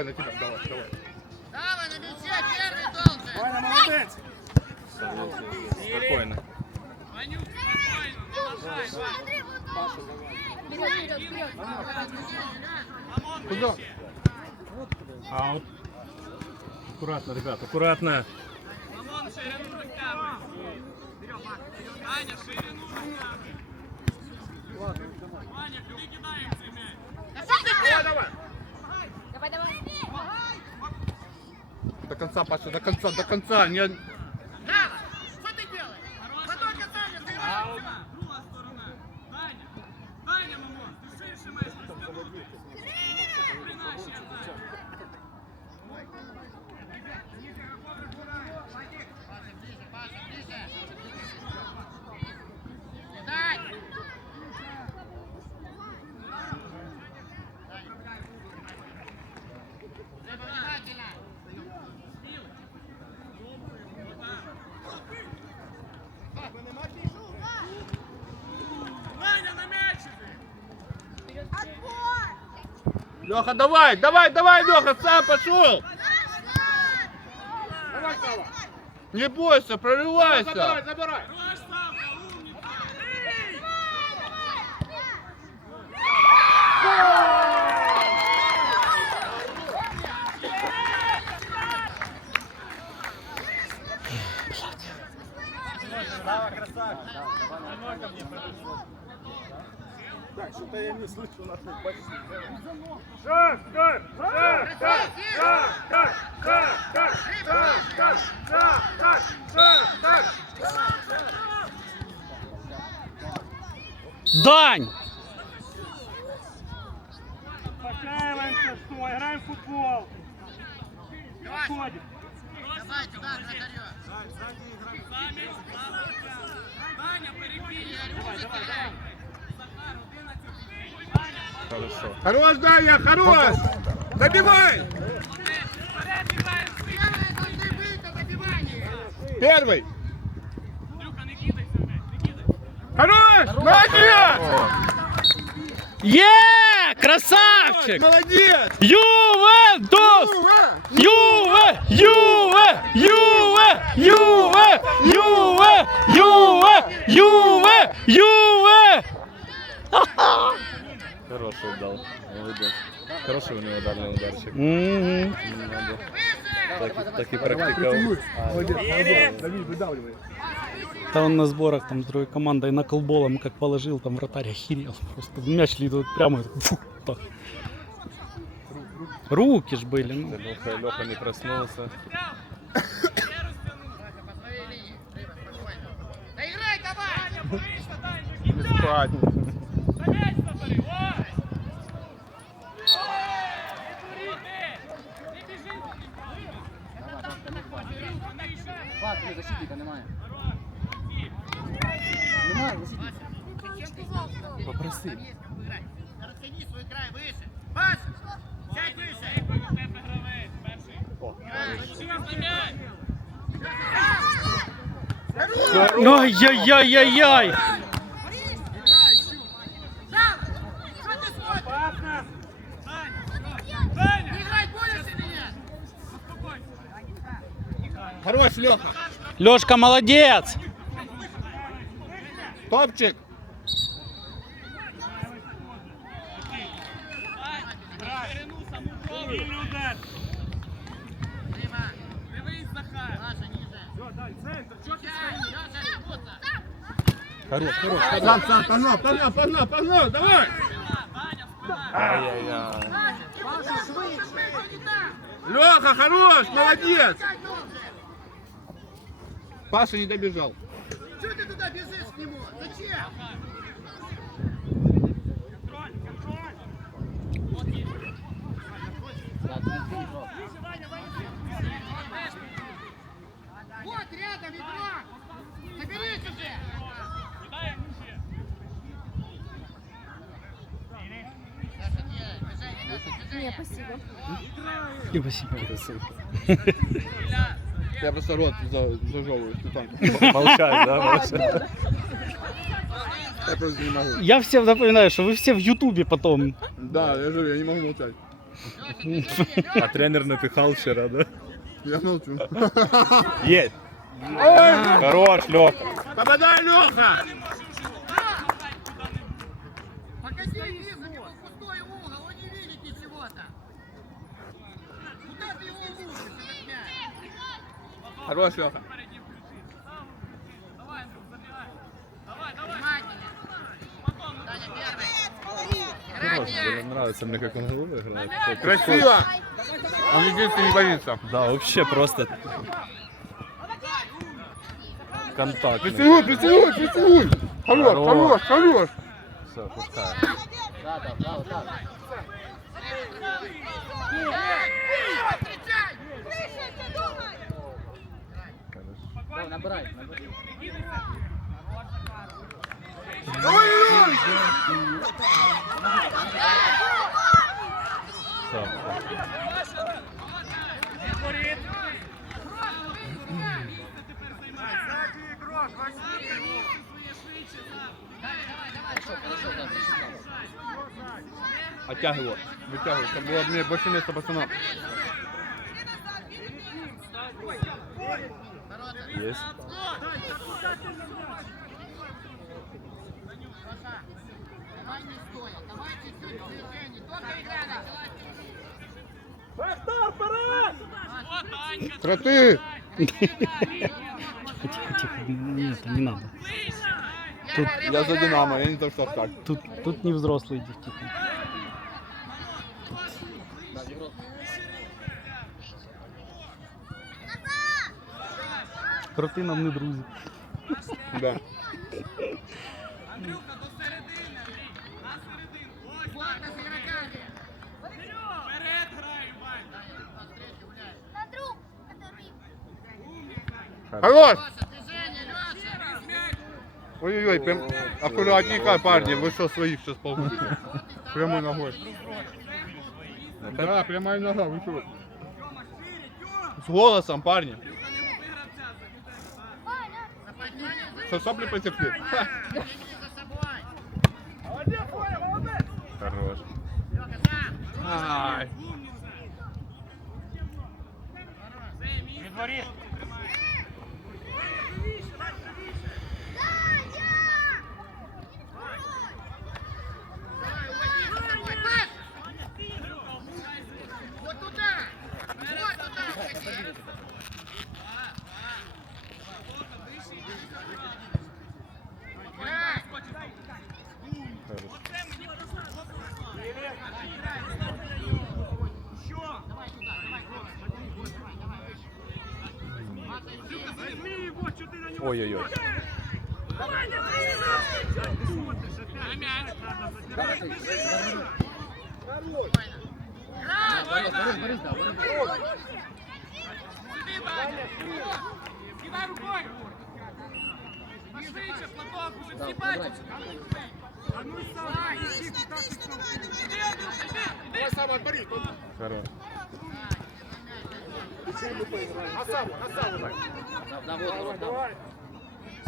Давай на тебя, давай, давай. Давай на мяче, первый должен. Ваня, молодець! Спокойно. Куда? Аут. Аккуратно, ребят, аккуратно. Конца, Паша, до конца, до конца. Не... Леха, давай, давай, давай, Леха, сам пошел. Не бойся, прорывайся. забирай. Хорош, Савка, умніця! Так, что-то я не слышу наших так, что-то я не слышу на твой почти. Шахтар! Шахтар! Шахтар! Шахтар! Шахтар! Шахтар! Шахтар! Дань! Успокаиваемся, что играем в футбол. Уходим. Давай туда, Закарьё. Сзади играй. Даня, перебили. Давай, давай, давай. Хорошо. Хорош, Даня, хорош. Добивай. Первый. Хорош, молодец. Є! Красавчик! Молодец. Ювентус! Юве! Юве! Юве! Юве! Юве! Юве! Юве! Юве! Хороший удар. Молодец. Хороший у него ударный ударчик. Мгм. Так, так и практиковал. Давид, выдавливай. Та он на сборах там с другой командой на колболом как положил, там вратарь охерел. Просто мяч летит прямо фу, так. Руки ж были, ну. Леха, Леха не проснулся. Да давай. Спать. Ай-яй-яй-яй-яй! Хорош, Леха. Лешка, молодец. Топчик. Вильно Хорош, хорош. Сам, сам, погнал, погнал, погнал, погнал, давай. Ай-яй-яй. Леха, хорош, молодец. Паша не добежал. Чего ты туда бежишь к нему? Зачем? контроль, контроль. Вот рядом игрок. Соберись уже. Кидай ще. Саша, не, Лёша, движение. И спасибо. Я просто рот за- зажевываю. Молчать, да, молчать. Я просто не могу. Я всем напоминаю, что вы все в Ютубе потом. Да, я же, я не могу молчать. А тренер напихал вчера, да? Я молчу. Есть. Хорош, Леха. Попадай, Леха! Покажи визу, у него пустой угол, он не видит ничего-то. Куда ты его лупишь, этот мяч? Хорош, Леха. Нравится мне, как он головой играет. Красиво! Он единственный не боится. Да, вообще просто контакт. Прицелуй, прицелуй, прицелуй! Хорош, хорош, хорош! Все, пускай. Да, да, да, вот так. Встречай! Давай, набирай. Ой-ой-ой! Оттягивай, вытягивай, чтобы было мне больше места пацанам. Есть. Давай не началась. Кроты! Тихо, тихо. Нет, не надо. Тут, Я за Динамо, я не то что так. Тут, тут не взрослый, тихо. Кроти нам не друзі. Да. Андрюха, до середини. На середину. Ось, Плотно с игроками. вперед граю, Вань. На. Хорош! Ой-ой-ой, прям аккуратненько, парни, вы что, своих сейчас полгубите? Прямой ногой. Да, прямая нога, вы что? С голосом, парни. Что, сопли потекли? Отбори. Хорош. На саму, на саму.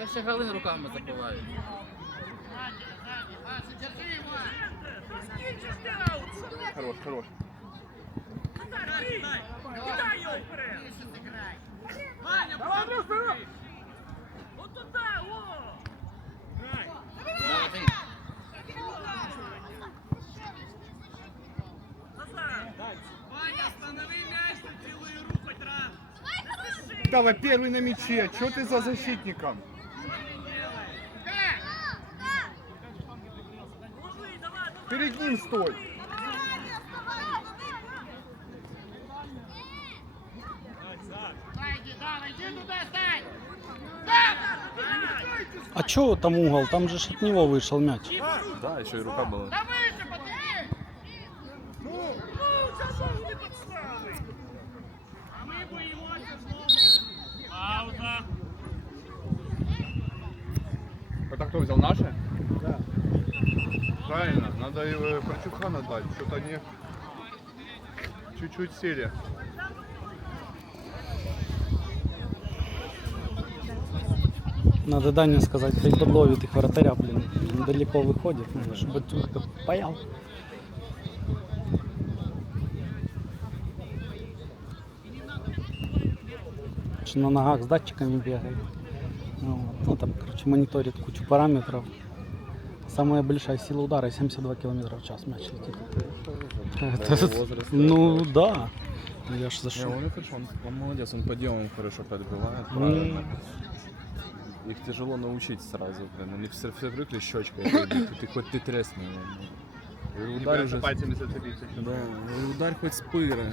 Та ще Галина руками его! Хорош, хорош. Ваня, Давай, Андрюх, вперед! от туди, о! Да, вот ты. Ваня, останови м'яч, цілий рух хоть раз. Давай, первый на мяче. Что ты за защитником? Перед ним стой. А чё там угол? Там же ж от него вышел мяч. Да, еще и рука была. Это кто взял наши? Да. Правильно надо э, Парчукана дать. Что-то они чуть-чуть сели. Надо Дане сказать, хай подловит их вратаря, блин. Далеко выходит, надо, чтобы только паял. На ногах с датчиками бегает. Ну. Ну, там, короче, мониторит кучу параметров. Самая большая сила удара 72 км в час мяч летит. Это- ну да. Я ж Не, зашел. он хорошо, он, он молодец, он по делу хорошо подбивает, правильно. Их тяжело научить сразу, блин. Они все, все привыкли щечкой и ты хоть ты тресни. И Ударь уже... пальцами зацепиться. Да, ударь хоть с пыра,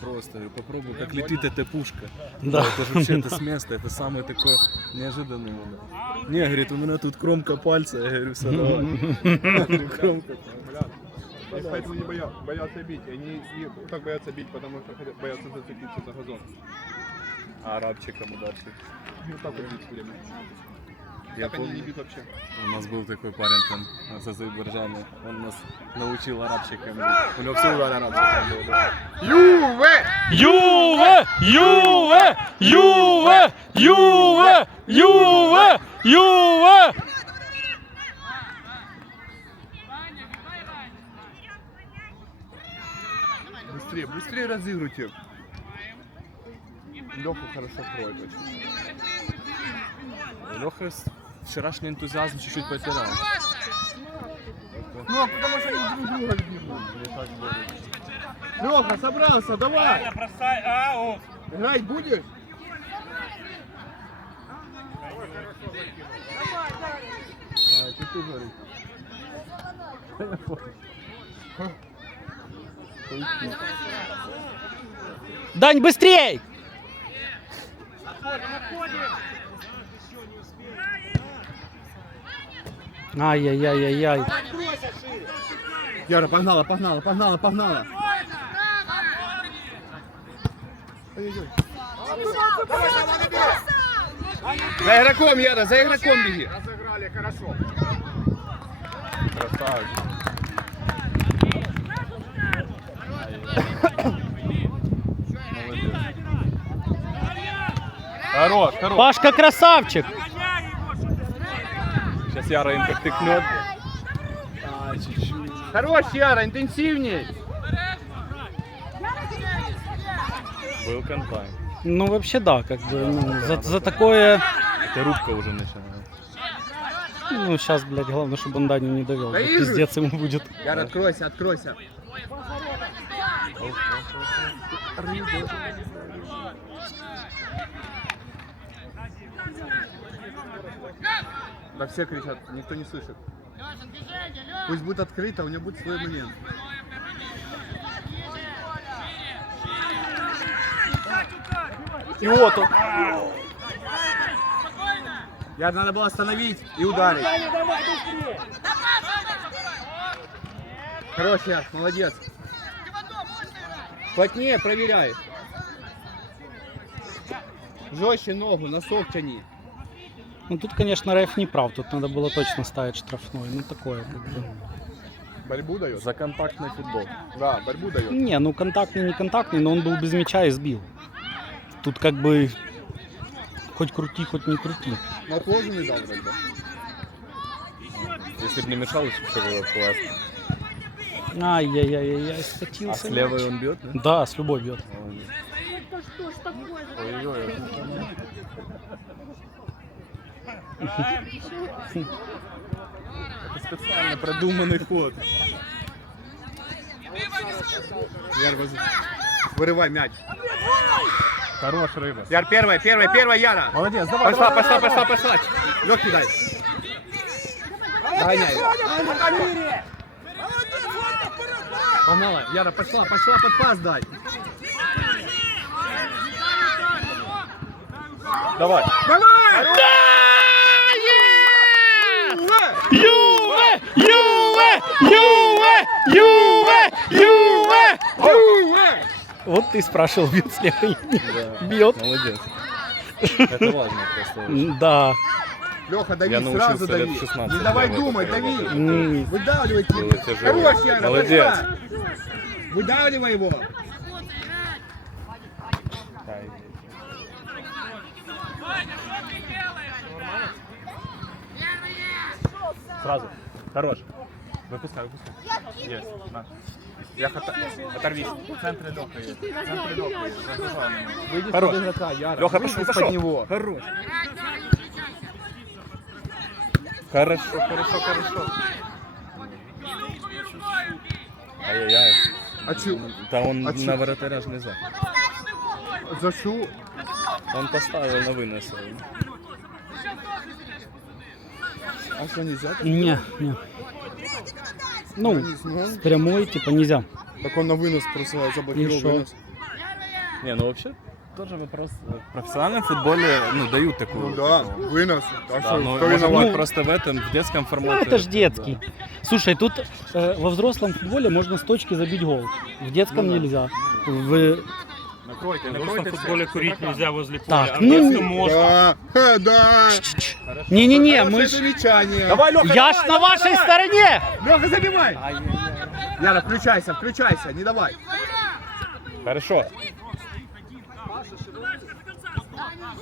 просто, попробуй, как летит эта пушка. Да. Это же вообще это с места, это самый такой неожиданный удар. Не, говорит, у меня тут кромка пальца, я говорю, все, давай. Кромка. Их поэтому не боятся, боятся бить. Они так боятся бить, потому что хотят- боятся зацепиться за газон. А арабчиком ударчик. Ну так вот бить время. Я они не помню, бьют вообще. у нас был такой парень там с Азербайджана, он нас научил арабчиком бить. У него все удары арабчиком были. Юве! Юве! Юве! Юве! Юве! Юве! Юве! Быстрее, быстрее разыгрывайте. Леха хорошо кроет очень. Леха вчерашний энтузиазм чуть-чуть потерял. Ну, потому что они друг друга бьют. Леха, собрался, давай! Бросай, а, о! Играть будешь? А, ты. Дань, быстрей! Ай-яй-яй-яй-яй. Яра, погнала, погнала, погнала, погнала. За игроком, Яра, за игроком беги. Разыграли хорошо. Красавчик. Хорош, хорош. Пашка красавчик! Сейчас Яра чуть-чуть. Хорош, Яра, интенсивней. Был контакт. Ну, вообще да, как бы, ну, за, за такое... Это рубка уже начинает. Ну, сейчас, блядь, главное, чтобы он Даню не довел. Да. Пиздец ему будет. Яра, откройся, откройся. Да все кричат, никто не слышит. Пусть будет открыто, у него будет свой момент. И вот он. Яр, надо было остановить и ударить. Хорош, Яр, молодец. Плотнее проверяй. Жестче ногу, носок тяни. Ну, тут, конечно, Райф не прав. Тут надо было точно ставить штрафной. Ну, такое, как бы. Борьбу дает? За контактный футбол. Да, борьбу дает. Не, ну, контактный, не контактный, но он был без мяча и сбил. Тут как бы... Хоть крути, хоть не крути. На отложенный дал вроде. Если бы не мешал, все было бы классно. Ай-яй-яй-яй, А скатился. с левой он бьет, да? Да, с любой бьет. Ой-ой-ой. Это специально продуманный ход. Яр, вырывай мяч. Хорош рыба. Яр, первая, первая, первая, Яра. Молодец, давай. Пошла, пошла, пошла, пошла. Легкий дай. Догоняй. Погнала. Яра, пошла, пошла, под пас дай. Давай. Юве! Юве! Юве! Юве! Юве! Вот ты спрашивал, бьет слева или нет. Да. Бьет. Молодец. Это важно просто. Да. Леха, дави, Я сразу дави. лет 16 Не давай такое. дави. Тяжело. Хорош, Яна, Молодец. пошла. Выдавливай его. Ваня, что ты делаешь? Сразу. Хорош. Выпускай, выпускай. Есть. На. Я хота... Оторвись. В центре Леха есть. В центре Леха есть. Выйди Хорош. Леха, пошел, пошел. Него. Хорош. Хорошо, хорошо, хорошо. Ай-яй-яй. А че? Да он А чё? на вратаря ж нельзя. За что? Он поставил на вынос. А что нельзя? Не, не. Ну, с прямой, типа, нельзя. Так он на вынос просто заблокировал шо? вынос. Не, ну вообще тоже вопрос. В профессиональном футболе ну, дают такую. Ну да, вынос. А Да, что, но кто может виноват? быть просто в этом, в детском Ну, формате. это ж детский. Слушай, тут э, во взрослом футболе можно с точки забить гол. В детском нельзя. В... Накройте, В накройте взрослом все. футболе курить нельзя возле поля, Так, а в ну, детском можно. Да, Ха, да. Не-не-не, мы ж... замечание. Давай, Леха, Я ж на вашей стороне! Леха, забивай. Яна, включайся, включайся, не давай. Хорошо.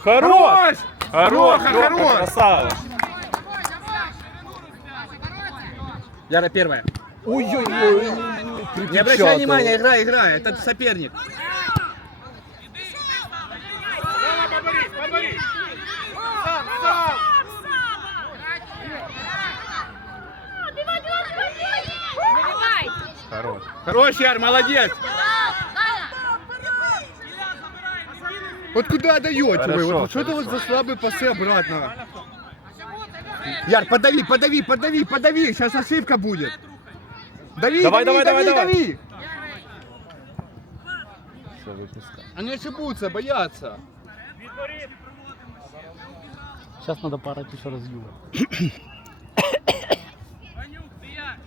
Хорош! Хорош, Леха, Лёха, хорош! красава. Яна первая. Ой-ой-ой. Не обращай внимания, играй, играй. Это соперник. Хорош. Хорош, Яр, молодец. Вот куда даете вы? Вот что это вот за слабые пасы обратно? Яр, подави, подави, подави, подави. Сейчас ошибка будет. Дави, Давай, дави, давай, дави, давай, дави. Они ошибутся, боятся. Сейчас надо порать еще раз Юра. Ванюк, ты як?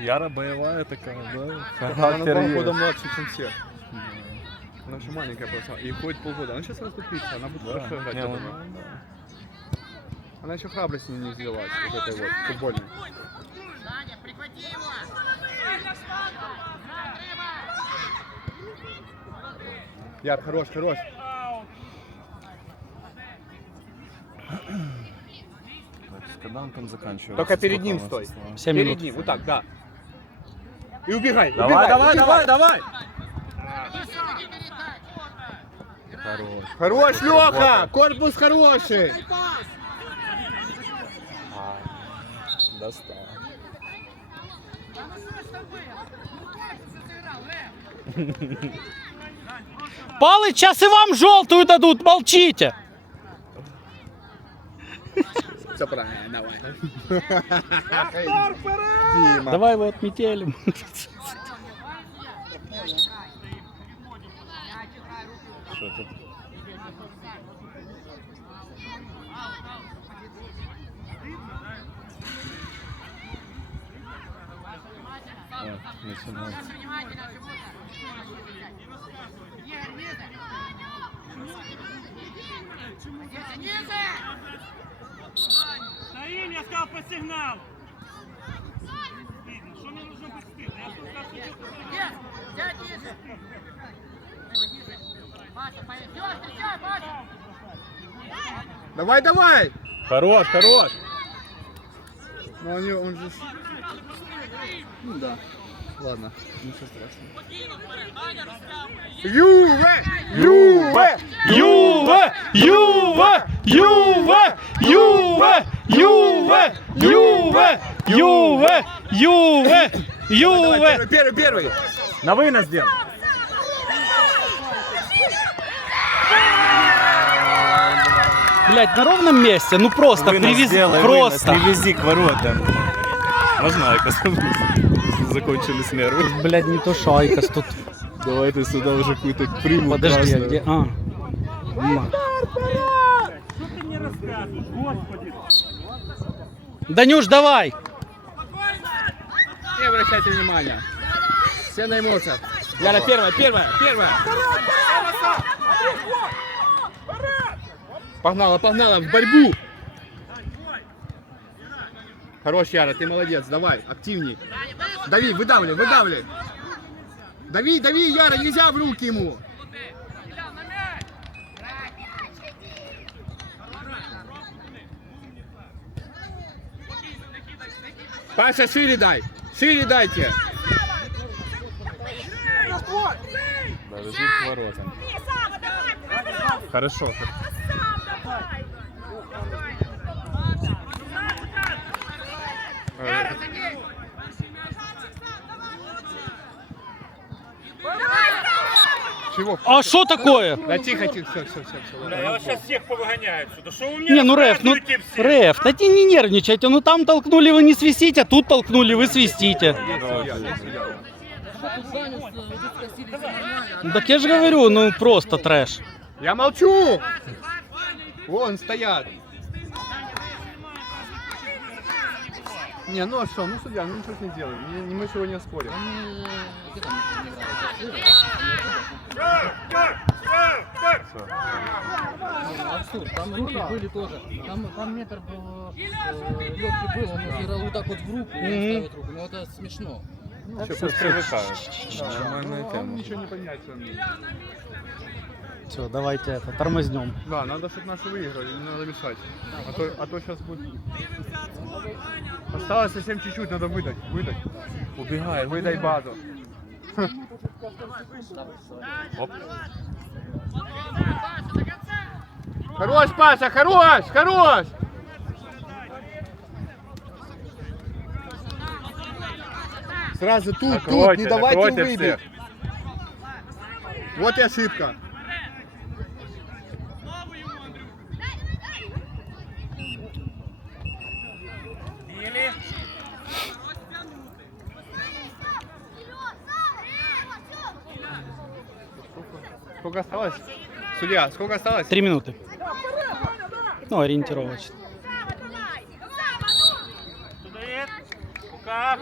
Яра боевая такая, да? Она Характер есть. года младше, чем все. Она еще маленькая просто. И ходит полгода. Она сейчас раступится, она будет хорошо играть. Не, я он- думаю. Она еще храбрости не взялась, вот этой вот, футбольной. Саня, прихвати его! Яр, хорош, хорош. Он там заканчивается? Только перед ним стой. осталось? 7 Перед минут. ним, вот так, да. И убегай, Давай, убегай, давай, убегай. давай, давай! Хорош. Хорош, Леха! Корпус хороший! Достал. Палыч, сейчас и вам желтую дадут, молчите! Все правильно, давай. Дима. Давай его отметелим. Что тут? О, начинается. Таїм, я сказал по сигналу. Что мне нужно без стилу? Я тут так хочу. Я. Маша, поехали. Встречай, Маша. Давай, давай. Хорош, хорош. Ну, они, он же... Ну, да. Ладно, ничего страшного. Юве! Юве! Юве! Юве! Юве! Юве! Юве! Юве! Юве! Юве! Юве! Первый, первый! На вынос сделай! Блять, на ровном месте, ну просто Вынос привез, сделай, просто. вынос, не вези к воротам. Можно Айкос? Закончили с нервы. Блять, не то что Айкос тут. Давай ты сюда уже какую-то приму Подожди, а красную. где? А. Ма. Данюш, давай! Не обращайте внимания. Все на эмоциях. Яна, первая, первая, первая. Погнала, погнала, в борьбу! Хорош, Яра, ты молодец, давай, активней. Дави, выдавливай, выдавливай. Дави, дави, Яра, нельзя в руки ему. Паша, шире дай, шире дайте. Да, воротам. Хорошо. Э, А что такое? Да тихо, тихо, все, все, все, все. Я вас сейчас всех повыгоняют сюда. Что вы мне Не, ну Реф, ну все? Реф, да не, не нервничайте, ну там толкнули, вы не свистите, а тут толкнули, вы свистите. Нормально. Так я же говорю, ну просто трэш. Я молчу! Вон стоят. Не, ну а что, ну судья, ну ничего не делаем. Не, не- мы не оспорим. Так. Ну, Абсурд, там руки были тоже. Там, там метр был, э, легкий был, он играл вот так вот в руку, и ставит руку. Ну это смешно. Все пусть привыкают. Нормальная Ну, тема. ничего не понять. Все, давайте это, тормознем. Да, надо, чтобы наши выиграли, не надо мешать. А то, а то сейчас будет... Осталось совсем чуть-чуть, надо выдать, выдать. Убегай, выдай базу. Оп. Хорош, Паша, хорош, хорош! Сразу тут, тут, Закройте, не давайте всех. Вот и ошибка. Сколько осталось? Судья, сколько осталось? Три минуты. Ну, ориентировочно. Судоед? Рукав.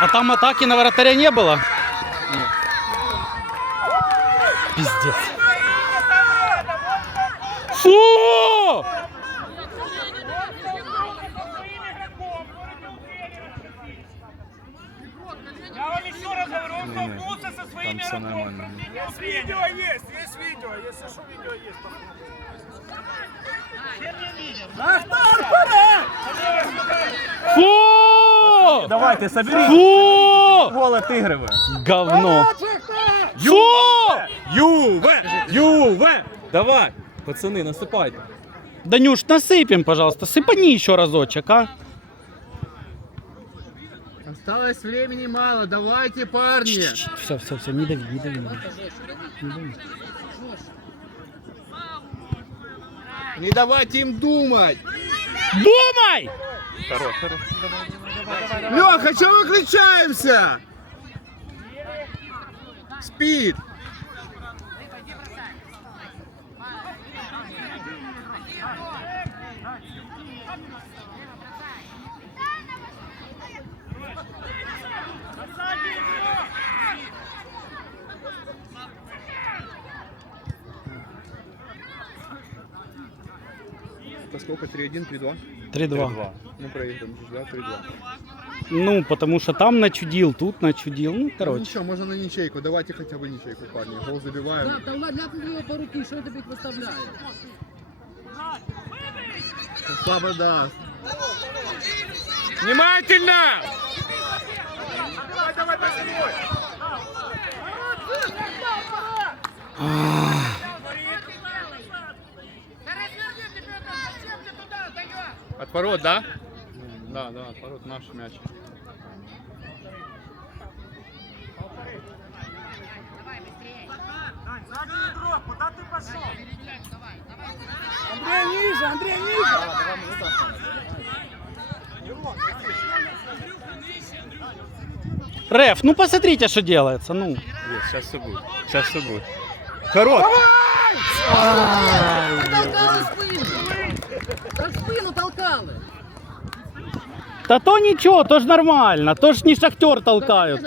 А там атаки на вратаря не было? Пиздец. Фу! Я вам еще раз говорю, он Не-не, столкнулся со Там своими все нормально. Есть видео, есть, есть видео, если что, видео есть. Фу! Давайте, соберіть. Фу! Голе тигрове. Говно. Фу! Юве! Юве! Давай! Пацани, насипайте. Данюш, насыпем, пожалуйста. Сыпани еще разочек, а? Осталось времени мало, давайте, парни. Все, все, все, не дави, не дави. Не дави. Не дави. Не давайте им думать. Думай! Хорош, хорош. Леха, чего мы включаемся? Спит. Сколько? 3-1, 3-2? 3-2. 3-2. Ну, проиграем, да, 3-2. Ну, потому что там начудил, тут начудил. Ну, Ну, короче. ничего, можно на ничейку. Давайте хотя бы ничейку, парни. Гол забиваем. Да, там ляпнул его по руке, что я тебе их выставляю? Слабо даст. Внимательно! Давай, давай, быстрее! От ворот, да? Да, да, от ворот наш мяч. Задний игрок, куда ты пошел? Реф, ну посмотрите, что делается. Ну, Молодец, сейчас все будет. Сейчас все будет. Хорош! Толкали Да то ничего, то ж нормально, то ж не шахтер толкают.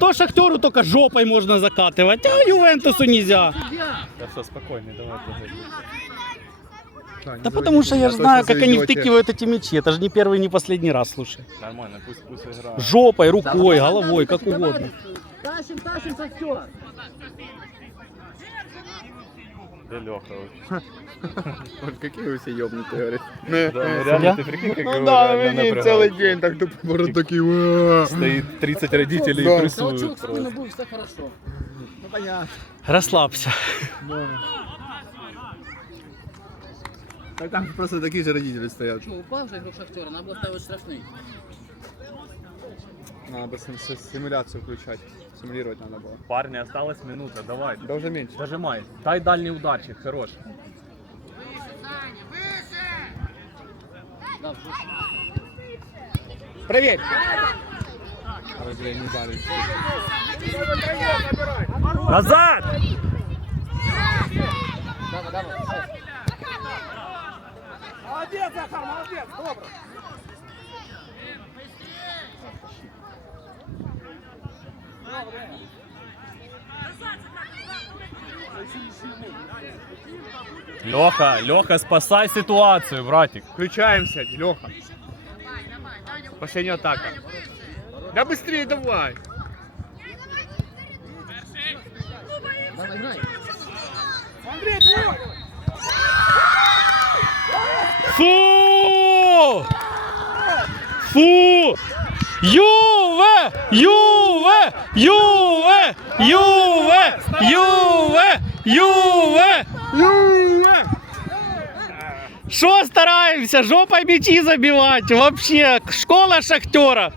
То шахтеру только жопой можно закатывать, а Ювентусу нельзя. Да все, спокойно, давай, давай. Да потому что я же знаю, как они втыкивают эти мячи. Это же не первый, не последний раз, слушай. Нормально, пусть, пусть играет. Жопой, рукой, головой, как угодно. Тащим, тащим, Шахтер! Да Леха вообще. Вот какие вы все ёбнутые, говорит. Да, ну реально, ты прикинь, как Ну да, мы напрягает. целый день так тупо вот такие. «Уа». Стоит 30 родителей Да. и прессуют просто. будет, все хорошо. Ну понятно. Расслабься. А там просто такие же родители стоят. Что, упал же игрок Шахтера, надо было ставить штрафные. Надо сим- симуляцию включать. Симулировать надо было. Парни, осталась минута, давай. Да уже меньше. Дожимай. Дай дальний ударчик, хорош. Проверь! Назад! Давай, давай, все. Молодец, Захар, молодец, добро. Леха, Леха, спасай ситуацию, братик. Включаемся, Леха. Последняя атака. Да быстрее давай! Давай, играй. Андрей, твой! Фу! Фу! Юве! Юве! Юве! Юве! Юве! Юве! Юве! Що стараємося? Жопой мячи забивать? Вообще, школа шахтера.